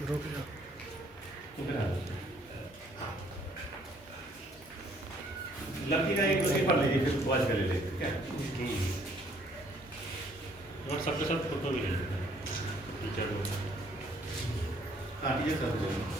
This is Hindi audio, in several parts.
रुक जाओ। लड़की का एक दूसरी पढ़ लीजिए, फिर वॉइस कर ले लेंगे क्या? और सबके साथ फोटो भी ले लेते हैं टीचर लोग। हाँ टीचर सब लोग।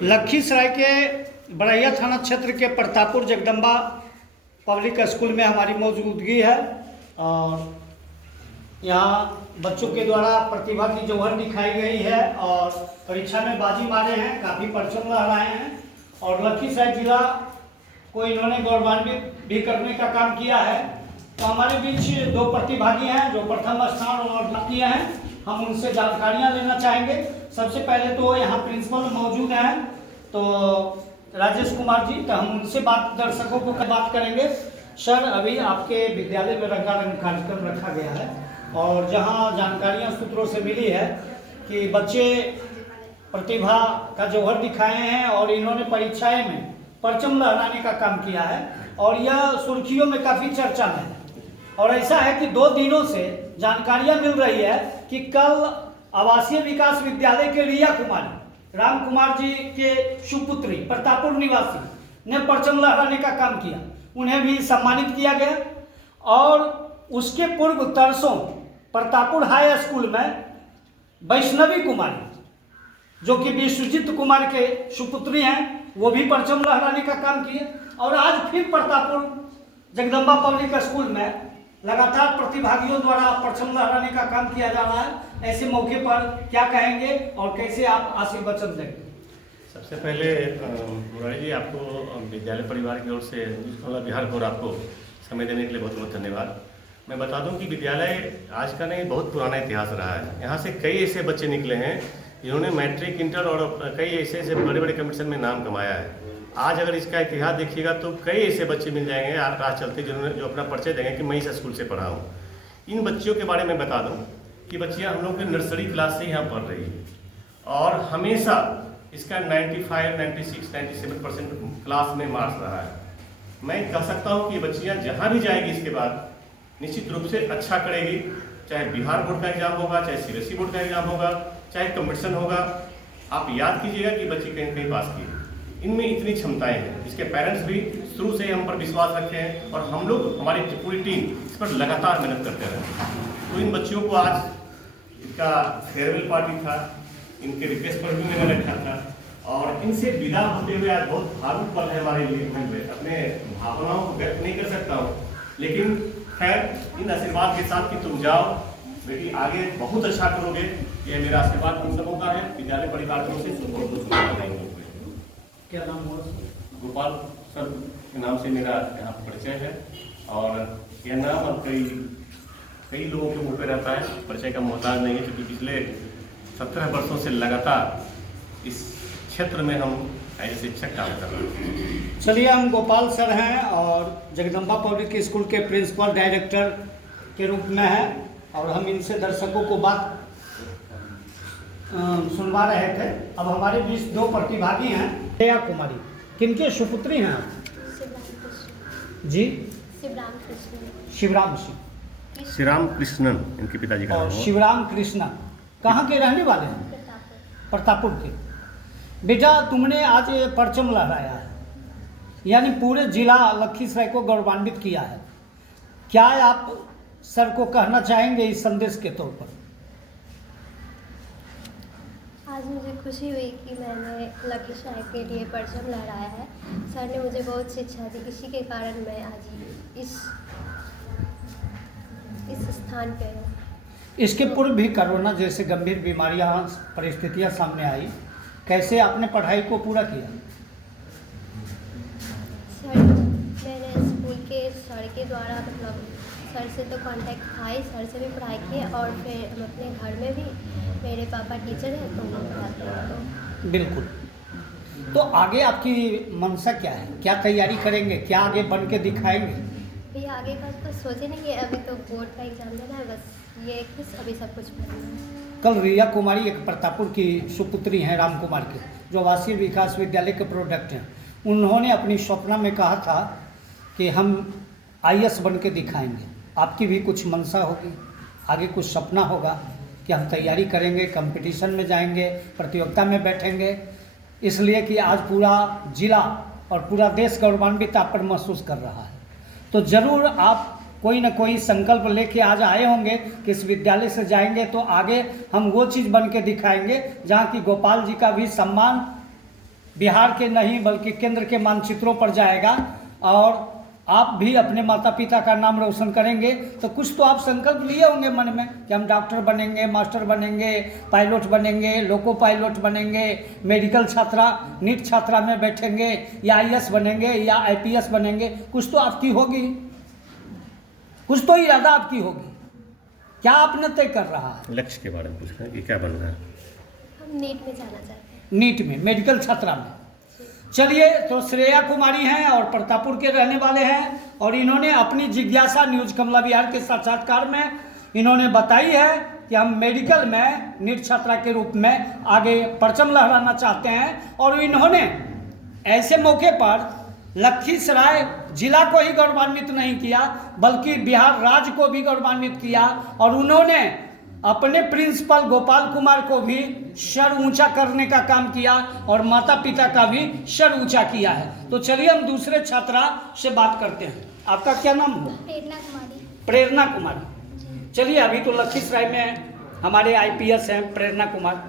लखीसराय के बड़ैया थाना क्षेत्र के प्रतापपुर जगदम्बा पब्लिक स्कूल में हमारी मौजूदगी है और यहाँ बच्चों के द्वारा प्रतिभा की जौहर दिखाई गई है और परीक्षा में बाजी मारे हैं, काफ़ी परचम लहराए हैं और लखीसराय जिला को इन्होंने गौरवान्वित भी करने का काम किया है। तो हमारे बीच दो प्रतिभागी हैं जो प्रथम स्थान और किए हैं, हम उनसे जानकारियां लेना चाहेंगे। सबसे पहले तो यहाँ प्रिंसिपल मौजूद हैं तो राजेश कुमार जी, तो हम उनसे दर्शकों को बात करेंगे। सर, अभी आपके विद्यालय में रंगारंग कार्यक्रम रखा गया है और जहाँ जानकारियाँ सूत्रों से मिली है कि बच्चे प्रतिभा का जौहर दिखाए हैं और इन्होंने परीक्षाएं में परचम लहराने का काम किया है और यह सुर्खियों में काफ़ी चर्चा में है। और ऐसा है कि 2 दिनों से जानकारियां मिल रही है कि कल आवासीय विकास विद्यालय के रिया कुमारी राम कुमार जी के सुपुत्री प्रतापपुर निवासी ने परचम लहराने का काम किया, उन्हें भी सम्मानित किया गया। और उसके पूर्व तरसों प्रतापपुर हाई स्कूल में वैष्णवी कुमारी जो कि विश्वजीत कुमार के सुपुत्री हैं, वो भी परचम लहराने का काम किए। और आज फिर प्रतापपुर जगदम्बा पब्लिक स्कूल में लगातार प्रतिभागियों द्वारा परचम लहराने का काम किया जा रहा है। ऐसे मौके पर क्या कहेंगे और कैसे आप आशीर्वचन देंगे? सबसे पहले मुरारी जी, आपको विद्यालय परिवार की ओर से बिहार को आपको समय देने के लिए बहुत बहुत धन्यवाद। मैं बता दूं कि विद्यालय आज का नहीं, बहुत पुराना इतिहास रहा है। यहाँ से कई ऐसे बच्चे निकले हैं जिन्होंने मैट्रिक, इंटर और कई ऐसे बड़े बड़े कॉम्पिटिशन में नाम कमाया है। आज अगर इसका इतिहास देखिएगा तो कई ऐसे बच्चे मिल जाएंगे राह चलते जो अपना परिचय देंगे कि मैं इस स्कूल से पढ़ा हूँ। इन बच्चियों के बारे में बता दूं कि बच्चियाँ हम लोग के नर्सरी क्लास से यहाँ पढ़ रही है और हमेशा इसका 95, 96, 97% क्लास में मार्क्स रहा है। मैं कह सकता हूँ कि बच्चियाँ जहाँ भी जाएगी इसके बाद निश्चित रूप से अच्छा करेगी, चाहे बिहार बोर्ड का एग्जाम होगा, चाहे CBSE बोर्ड का एग्जाम होगा, चाहे कंपटीशन होगा। आप याद कीजिएगा कि बच्ची कहीं कहीं पास की। इनमें इतनी क्षमताएं हैं, इसके पेरेंट्स भी शुरू से हम पर विश्वास रखते हैं और हम लोग, हमारी पूरी टीम इस पर लगातार मेहनत करते रहे। तो इन बच्चियों को आज इसका फेयरवेल पार्टी था, इनके रिक्वेस्ट पर भी मैंने रखा था और इनसे विदा होते हुए आज बहुत भावुक पल है हमारे लिए। मैं अपने भावनाओं को व्यक्त नहीं कर सकता हूँ, लेकिन खैर इन आशीर्वाद के साथ कि तुम जाओ बेटी, आगे बहुत अच्छा करोगे, यह मेरा आशीर्वाद तुम सबों का है। विद्यालय परिवार की ओर से बहुत बहुत शुभकामनाएं। क्या नाम हुआ? गोपाल सर के नाम से मेरा यहाँ परिचय है और यह नाम अब कई लोगों के मुँह पे रहता है, परिचय का मोहताज नहीं है, क्योंकि पिछले 17 वर्षों से लगातार इस क्षेत्र में हम ऐसे शिक्षक काम कर रहे हैं। चलिए, हम गोपाल सर हैं और जगदम्बा पब्लिक स्कूल के प्रिंसिपल डायरेक्टर के रूप में हैं और हम इनसे दर्शकों को बात सुनवा रहे थे। अब हमारे बीच 2 प्रतिभागी हैं। रिया कुमारी किनके सुपुत्री हैं आप? जी, शिवराम सिंह। श्रीराम कृष्णन इनके पिताजी का और नाम है। शिवराम कृष्णा कहाँ के रहने वाले हैं? प्रतापपुर के। बेटा, तुमने आज परचम लहराया है, यानी पूरे जिला लखीसराय को गौरवान्वित किया है। क्या आप सर को कहना चाहेंगे इस संदेश के तौर पर? आज मुझे खुशी हुई कि मैंने लखीसराय के लिए परचम लहराया है। सर ने मुझे बहुत शिक्षा दी, इसी के कारण मैं आज इस स्थान पे हूँ। इसके पूर्व भी कोरोना जैसे गंभीर बीमारियां, परिस्थितियां सामने आई, कैसे आपने पढ़ाई को पूरा किया? सर, मैंने स्कूल के सर के द्वारा सर से तो कांटेक्ट था ही, सर से भी पढ़ाई की और फिर हम अपने घर में भी, मेरे पापा टीचर हैं तो वो पढ़ाते हैं। बिल्कुल। तो आगे आपकी मंशा क्या है, क्या तैयारी करेंगे, क्या आगे बन के दिखाएंगे? भैया आगे का तो सोचे नहीं है, अभी तो बोर्ड का एग्जाम देना है, बस ये कुछ अभी सब कुछ पढ़ना है। कल रिया कुमारी एक प्रतापपुर की सुपुत्री हैं राम कुमार की, जो आवासीय विकास विद्यालय के प्रोडक्ट हैं, उन्होंने अपनी स्वप्ना में कहा था कि हम आईएएस बन के दिखाएंगे। आपकी भी कुछ मंशा होगी, आगे कुछ सपना होगा कि हम तैयारी करेंगे, कंपटीशन में जाएंगे, प्रतियोगिता में बैठेंगे, इसलिए कि आज पूरा जिला और पूरा देश गौरवान्वित आप पर महसूस कर रहा है। तो ज़रूर आप कोई ना कोई संकल्प लेके आज आए होंगे कि इस विद्यालय से जाएंगे तो आगे हम वो चीज़ बन के दिखाएंगे जहाँ की गोपाल जी का भी सम्मान बिहार के नहीं बल्कि केंद्र के मानचित्रों पर जाएगा और आप भी अपने माता पिता का नाम रोशन करेंगे। तो कुछ तो आप संकल्प लिए होंगे मन में कि हम डॉक्टर बनेंगे, मास्टर बनेंगे, पायलट बनेंगे, लोको पायलट बनेंगे, मेडिकल छात्रा नीट छात्रा में बैठेंगे, या आईएएस बनेंगे या आईपीएस बनेंगे। कुछ तो आपकी होगी, कुछ तो इरादा आपकी होगी। क्या आपने तय कर रहा है? लक्ष्य के बारे में पूछ रहे हैं कि क्या बनना है? हम नीट में जाना चाहते हैं। नीट में, मेडिकल छात्रा में। चलिए, तो श्रेया कुमारी हैं और प्रतापपुर के रहने वाले हैं और इन्होंने अपनी जिज्ञासा न्यूज कमला बिहार के साक्षात्कार में इन्होंने बताई है कि हम मेडिकल में नीट छात्रा के रूप में आगे परचम लहराना चाहते हैं। और इन्होंने ऐसे मौके पर लखीसराय जिला को ही गौरवान्वित नहीं किया बल्कि बिहार राज्य को भी गौरवान्वित किया और उन्होंने अपने प्रिंसिपल गोपाल कुमार को भी सर ऊंचा करने का काम किया और माता पिता का भी सर ऊंचा किया है। तो चलिए हम दूसरे छात्रा से बात करते हैं। आपका क्या नाम हुआ? प्रेरणा कुमारी। प्रेरणा कुमारी। चलिए, अभी तो लखीसराय में हमारे आईपीएस हैं प्रेरणा कुमार,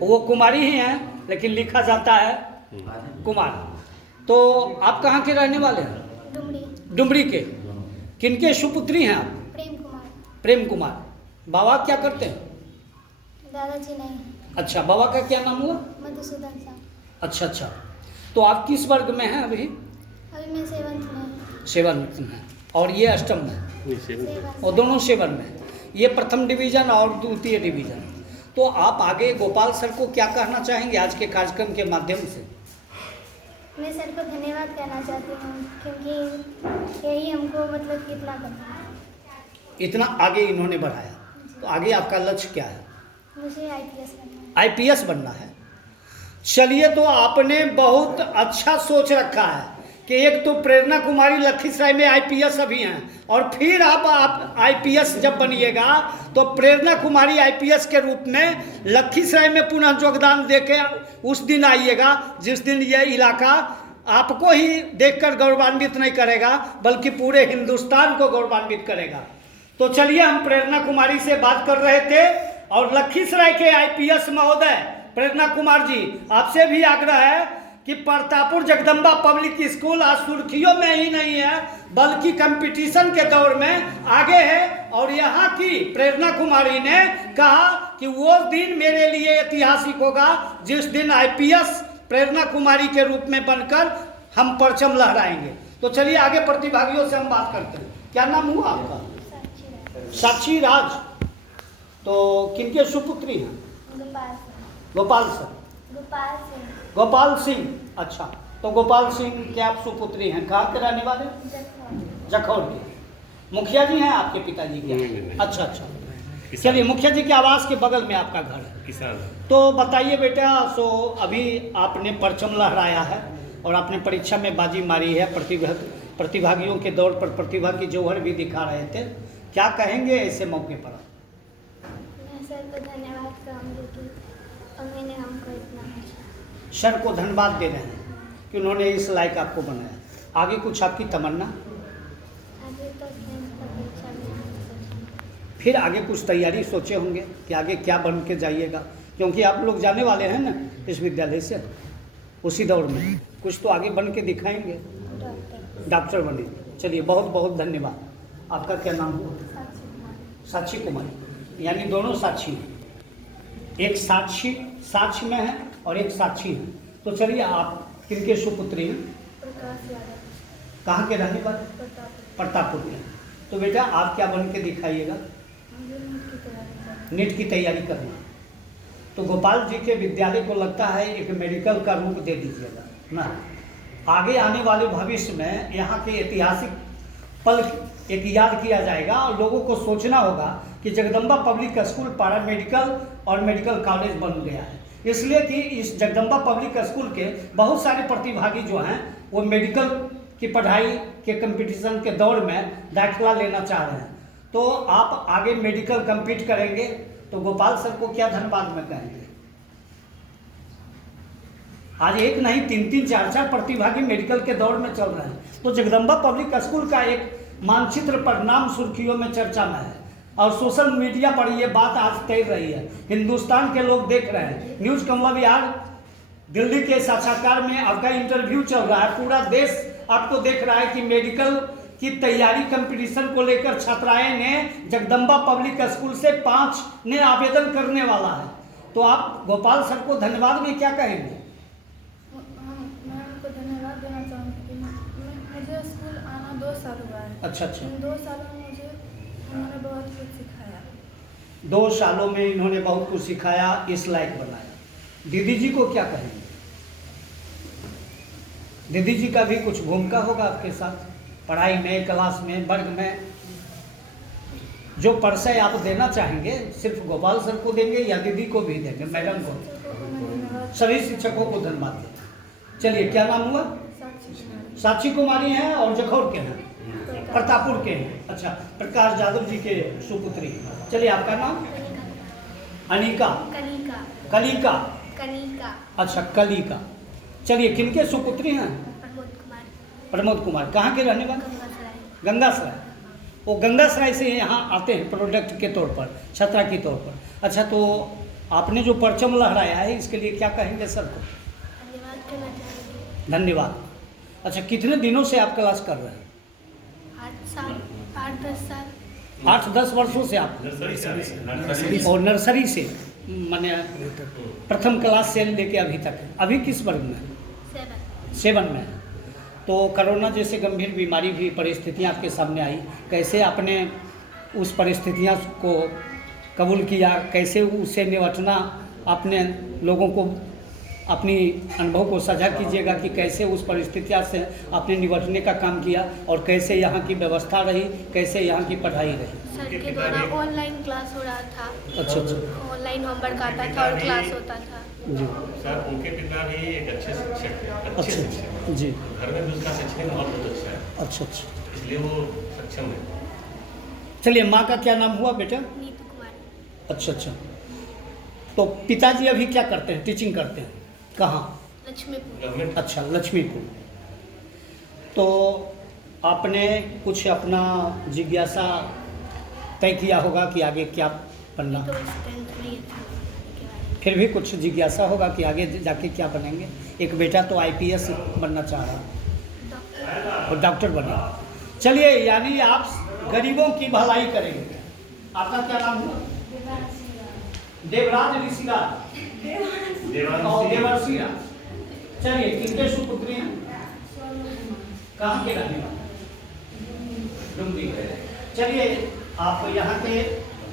वो कुमारी ही हैं लेकिन लिखा जाता है कुमार। तो आप कहाँ के रहने वाले हैं? डुमरी। डुमरी के। किनके सुपुत्री हैं आप? प्रेम कुमार। प्रेम कुमार। बाबा क्या करते हैं? दादाजी नहीं। अच्छा, बाबा का क्या नाम हुआ? मधुसूदन साहब। अच्छा अच्छा। तो आप किस वर्ग में हैं अभी? अभी मैं 7th में। 7th में। और ये अष्टम में? 7th। और दोनों 7 में। ये प्रथम डिवीजन और द्वितीय डिवीजन। तो आप आगे गोपाल सर को क्या कहना चाहेंगे आज के कार्यक्रम के माध्यम से? मैं सर को धन्यवाद कहना चाहती हूँ क्योंकि यही हमको मतलब कितना करना है। इतना आगे इन्होंने बढ़ाया। तो आगे आपका लक्ष्य क्या है? मुझे आईपीएस बनना है। आईपीएस बनना है। चलिए, तो आपने बहुत अच्छा सोच रखा है कि एक तो प्रेरणा कुमारी लखीसराय में आईपीएस अभी हैं और फिर आप आईपीएस जब बनिएगा तो प्रेरणा कुमारी आईपीएस के रूप में लखीसराय में पुनः योगदान देके उस दिन आइएगा जिस दिन यह इलाका आपको ही देखकर गौरवान्वित नहीं करेगा बल्कि पूरे हिंदुस्तान को गौरवान्वित करेगा। तो चलिए, हम प्रेरणा कुमारी से बात कर रहे थे और लखीसराय के आईपीएस महोदय प्रेरणा कुमार जी, आपसे भी आग्रह है कि प्रतापपुर जगदम्बा पब्लिक स्कूल आज सुर्खियों में ही नहीं है बल्कि कंपटीशन के दौर में आगे है। और यहाँ की प्रेरणा कुमारी ने कहा कि वो दिन मेरे लिए ऐतिहासिक होगा जिस दिन आईपीएस प्रेरणा कुमारी के रूप में बनकर हम परचम लहराएंगे। तो चलिए, आगे प्रतिभागियों से हम बात करते हैं। क्या नाम हुआ आपका? साक्षी राज। तो किनके सुपुत्री हैं? गोपाल सर। गोपाल सिंह। अच्छा, तो गोपाल सिंह के आप सुपुत्री हैं। कहाँ के रहने वाले? जखौर के। मुखिया जी हैं आपके पिताजी के? अच्छा अच्छा। चलिए, मुखिया जी के आवास के बगल में आपका घर है। किसान। तो बताइए बेटा, सो अभी आपने परचम लहराया है और आपने परीक्षा में बाजी मारी है, प्रतिभागियों के दौर पर प्रतिभा की जौहर भी दिखा रहे थे। क्या कहेंगे ऐसे मौके पर? मैं सर को धन्यवाद कहूँगी कि उन्होंने हमको इतना सर को धन्यवाद दे रहे हैं कि उन्होंने इस लायक आपको बनाया। आगे कुछ आपकी तमन्ना? आगे तो परीक्षा में फिर आगे कुछ तैयारी सोचे होंगे कि आगे क्या बन के जाइएगा, क्योंकि आप लोग जाने वाले हैं ना इस विद्यालय से, उसी दौर में कुछ तो आगे बन के दिखाएंगे, डॉक्टर बने। चलिए, बहुत बहुत धन्यवाद। आपका क्या नाम हुआ? साक्षी कुमारी। यानी दोनों साक्षी हैं, एक साक्षी में है और एक साक्षी है। तो चलिए, आप किनके सुपुत्री हैं? कहाँ के रहने वाले? प्रतापपुर के। तो बेटा, आप क्या बन के दिखाइएगा? नीट की तैयारी करना। तो गोपाल जी के विद्यालय को लगता है एक मेडिकल का रूप दे दीजिएगा ना। आगे आने वाले भविष्य में यहाँ के ऐतिहासिक पल एक याद किया जाएगा और लोगों को सोचना होगा कि Jagdamba public school para medical और मेडिकल कॉलेज बन गया है। इसलिए कि इस जगदम्बा पब्लिक स्कूल के बहुत सारे प्रतिभागी जो हैं वो मेडिकल की पढ़ाई के कंपटीशन के दौर में दाखिला लेना चाह रहे हैं। तो आप आगे मेडिकल कम्पीट करेंगे तो गोपाल सर को क्या धन्यवाद में कहेंगे? आज एक नहीं 3-3, 4-4 प्रतिभागी मेडिकल के दौर में चल रहे हैं। तो जगदम्बा पब्लिक स्कूल का एक मानचित्र पर नाम सुर्खियों में चर्चा में है और सोशल मीडिया पर ये बात आज तैर रही है। हिंदुस्तान के लोग देख रहे हैं। न्यूज़ कमला बिहार दिल्ली के साक्षात्कार में आपका इंटरव्यू चल रहा है। पूरा देश आपको देख रहा है कि मेडिकल की तैयारी कंपटीशन को लेकर छात्राएं ने जगदम्बा पब्लिक स्कूल से 5 ने आवेदन करने वाला है। तो आप गोपाल सर को धन्यवाद में क्या कहेंगे? मैं उनको धन्यवाद देना चाहूँगी। मुझे स्कूल आना 2 साल हुआ है। अच्छा। इन 2 सालों में मुझे उन्होंने बहुत कुछ सिखाया। 2 सालों में इन्होंने बहुत कुछ सिखाया, इस लायक बनाया। दीदी जी को क्या कहेंगे? दीदी जी का भी कुछ भूमिका होगा आपके साथ पढ़ाई में, क्लास में, वर्ग में। जो परिचय आप देना चाहेंगे सिर्फ गोपाल सर को देंगे या दीदी को भी देंगे, मैडम को? सभी शिक्षकों को धन्यवाद दें। चलिए, क्या नाम हुआ? साक्षी कुमारी हैं और जखौर के हैं, प्रतापपुर के हैं। अच्छा, प्रकाश यादव जी के सुपुत्री। चलिए, आपका नाम? अनिका। कनिका। कलिका। कनिका। अच्छा, कलिका। चलिए, किनके सुपुत्री हैं? प्रमोद कुमार। प्रमोद कुमार। कहाँ के रहने वाले? गंगासराय। गंगासराय। वो गंगासराय से यहाँ आते हैं प्रोडक्ट के तौर पर, छात्रा के तौर पर। अच्छा, तो आपने जो परचम लहराया है इसके लिए क्या कहेंगे सर को? धन्यवाद करना चाहेंगे। धन्यवाद। अच्छा, कितने दिनों से आप क्लास कर रहे हैं? 8 साल, 8-10 साल। 8-10 वर्षों से आप? और नर्सरी से माने प्रथम क्लास से लेके अभी तक? अभी किस वर्ग में? 7 में। तो कोरोना जैसे गंभीर बीमारी भी परिस्थितियां आपके सामने आई, कैसे आपने उस परिस्थितियां को कबूल किया, कैसे उससे निपटना, आपने लोगों को अपनी अनुभव को साझा कीजिएगा कि कैसे उस परिस्थितियां से आपने निपटने का काम किया और कैसे यहाँ की व्यवस्था रही, कैसे यहाँ की पढ़ाई रही? सर के द्वारा ऑनलाइन क्लास हो रहा था। अच्छा। ऑनलाइन होमवर्क आता था और क्लास होता था। जी सर, उनके पिता भी एक अच्छे शिक्षक थे, अच्छे शिक्षक अच्छा जी। घर में भी उसका शिक्षण बहुत अच्छा है, अच्छा, इसलिए वो सक्षम है। चलिए, माँ का क्या नाम हुआ बेटा? नीतू कुमारी। अच्छा। तो पिताजी अभी क्या करते हैं? टीचिंग करते हैं। कहाँ? लक्ष्मीपुर। अच्छा, लक्ष्मीपुर। तो आपने कुछ अपना जिज्ञासा तय किया होगा कि आगे क्या बनना? तो इस 10th में ये था के बारे में। फिर भी कुछ जिज्ञासा होगा कि आगे जाके क्या बनेंगे? एक बेटा तो IPS बनना चाह रहा डॉक्टर। और डॉक्टर बनेगा। चलिए, यानी आप गरीबों की भलाई करेंगे। आपका क्या नाम हुआ? देवराज ऋषिराज। देवर्षि राज। चलिए, किनके सुपुत्री हैं? कहाँ के रहने वाले? डुमरी के। चलिए, आप यहाँ के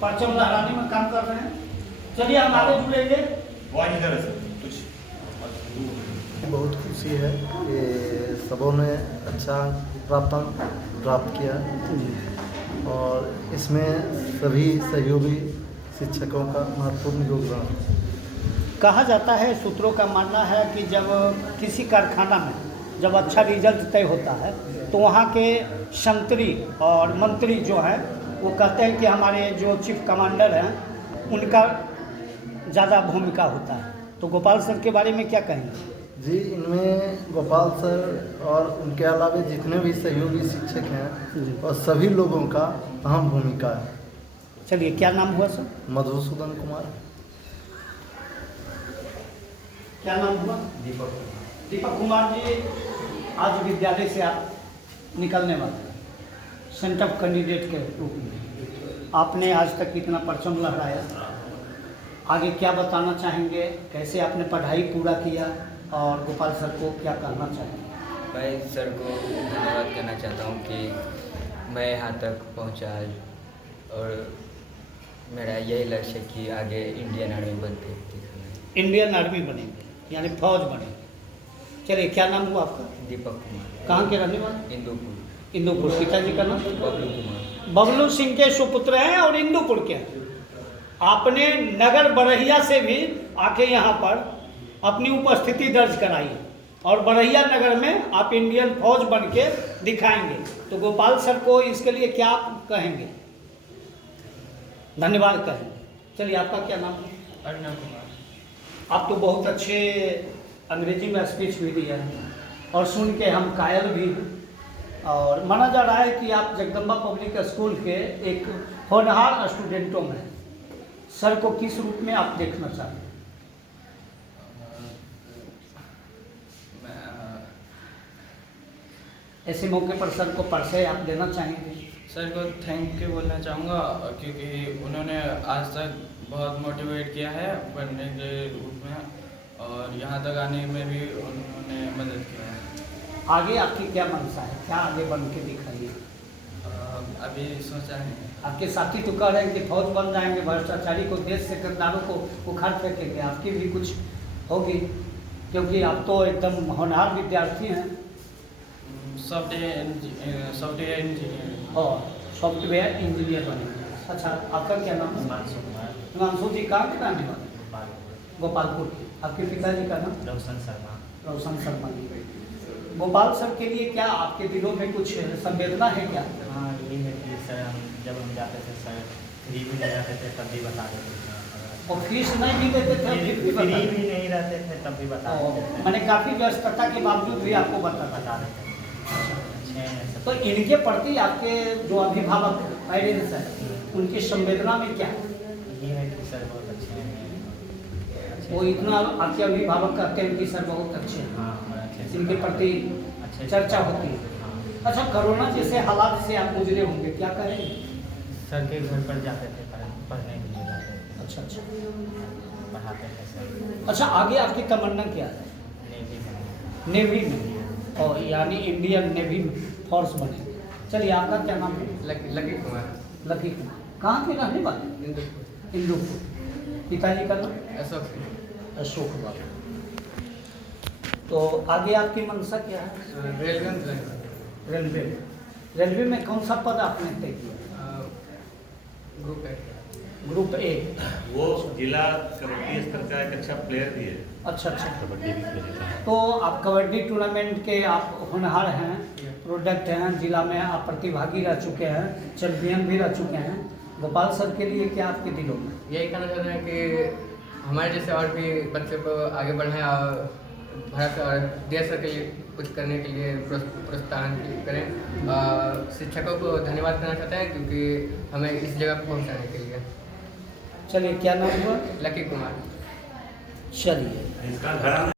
परचम लहराने में काम कर रहे हैं। चलिए, हम आगे जुड़ेंगे। बहुत खुशी है कि सबों ने अच्छा प्राप्त किया और इसमें सभी सहयोगी शिक्षकों का महत्वपूर्ण योगदान है। कहा जाता है, सूत्रों का मानना है कि जब किसी कारखाना में जब अच्छा रिजल्ट तय होता है तो वहाँ के संतरी और मंत्री जो हैं वो कहते हैं कि हमारे जो चीफ कमांडर हैं उनका ज़्यादा भूमिका होता है। तो गोपाल सर के बारे में क्या कहेंगे? जी, इनमें गोपाल सर और उनके अलावा जितने भी सहयोगी शिक्षक हैं और सभी लोगों का अहम भूमिका है। चलिए, क्या नाम हुआ सर? मधुसूदन कुमार। क्या नाम हुआ? दीपक कुमार जी, आज विद्यालय से आप निकलने वाले हैं सेंटर कैंडिडेट के रूप में। आपने आज तक इतना परचम लहराया, आगे क्या बताना चाहेंगे? कैसे आपने पढ़ाई पूरा किया और गोपाल सर को क्या कहना चाहेंगे? मैं सर को धन्यवाद करना चाहता हूँ कि मैं यहाँ तक पहुँचा और मेरा यही लक्ष्य है कि आगे इंडियन आर्मी बन के दिखाऊं। इंडियन आर्मी बनेंगे, यानी फौज बनेंगे। चलिए, क्या नाम हुआ आपका? दीपक कुमार, कहाँ के रहने वाले? इंदुपुर। इंदुपुर। पिताजी का नाम? बबलू कुमार। बबलू सिंह के सुपुत्र हैं और इंदुपुर के हैं। आपने नगर बरहिया से भी आके यहाँ पर अपनी उपस्थिति दर्ज कराई और बरहिया नगर में आप इंडियन फौज बन के दिखाएंगे। तो गोपाल सर को इसके लिए क्या आप कहेंगे? धन्यवाद कहेंगे। चलिए, आपका क्या नाम है? अर्णव कुमार। आप तो बहुत अच्छे अंग्रेजी में स्पीच भी दिया है और सुन के हम कायल भी हैं। और माना जा रहा है कि आप जगदम्बा पब्लिक स्कूल के एक होनहार स्टूडेंटों में हैं। सर को किस रूप में आप देखना चाहते हैं? ऐसे मौके पर सर को परिचय आप देना चाहेंगे? सर को थैंक यू बोलना चाहूँगा, क्योंकि उन्होंने आज तक बहुत मोटिवेट किया है बनने के रूप में और यहाँ तक आने में भी उन्होंने मदद किया है। आगे आपकी क्या मंशा है? क्या आगे बन के दिखाइए? अभी सोचा है। आपके साथी तो कह रहे हैं कि फौज बन जाएंगे, भ्रष्टाचारी को, देश से किरदारों को उखाड़ फेंकेंगे। आपकी भी कुछ होगी, क्योंकि आप तो एकदम होनहार विद्यार्थी हैं सॉफ्टवेयर इंजीनियर और सॉफ्टवेयर इंजीनियर बनेंगे। अच्छा, आपका क्या नाम है? हिमांशु कुमार, हिमांशु जी कहाँ के रहने वाले? गोपालपुर के। आपके पिताजी का नाम? रोशन शर्मा। रोशन शर्मा जी। गोपाल सर के लिए क्या आपके दिलों में कुछ संवेदना है क्या? हाँ, ये है कि सर जब हम जाते थे सर फ्री भी नहीं रहते थे तब भी बता देते थे। और फीस नहीं भी देते थे? फ्री भी नहीं रहते थे तब भी बता देते थे। मैंने काफ़ी व्यस्तता के बावजूद भी आपको बता देते थे। अच्छे हैं सब। तो इनके प्रति आपके जो अभिभावक पेरेंट्स हैं उनकी संवेदना में क्या है? ये है कि सर बहुत अच्छे हैं। वो इतना आपके अभिभावक कहते हैं कि सर बहुत अच्छे हैं, हाँ, अच्छे से इनके प्रति अच्छे से चर्चा होती है। हाँ। अच्छा, कोरोना जैसे हालात से आप गुजरे होंगे, क्या करेंगे? सर के घर पर जाते थे पढ़ने के लिए जाते थे। अच्छा अच्छा। पढ़ाते थे सर। अच्छा, आगे आपकी तमन्ना क्या है? नेवी में। नेवी में, और यानी इंडियन नेवी फोर्स बने। चलिए, आपका क्या नाम है? लकी कुमार। लकी कुमार। कहाँ के रहने वाले? इंदुपुर। इंदुपुर। पिताजी का नाम? अशोक। अशोक बाबू। तो आगे आपकी मंशा क्या है? रेलवे। रेलवे में कौन सा पद आपने तय किया? ग्रुप है। Group A. वो जिला कबड्डी स्तर का एक अच्छा प्लेयर भी है। अच्छा अच्छा। कबड्डी भी खेलता है। तो आप कबड्डी टूर्नामेंट के आप होनहार हैं, प्रोडक्ट हैं, जिला में आप प्रतिभागी रह चुके हैं, चैंपियन भी रह चुके हैं। गोपाल सर के लिए क्या आपके दिलों में? यही कहना चाहते हैं कि हमारे जैसे और भी बच्चों को आगे बढ़ाएं और भारत और देश के लिए कुछ करने के लिए प्रोत्साहन करें। शिक्षकों को धन्यवाद करना चाहते हैं क्योंकि हमें इस जगह पर पहुंचाने के लिए। चलिए, क्या नाम हुआ? लकी कुमार। चलिए, इसका घर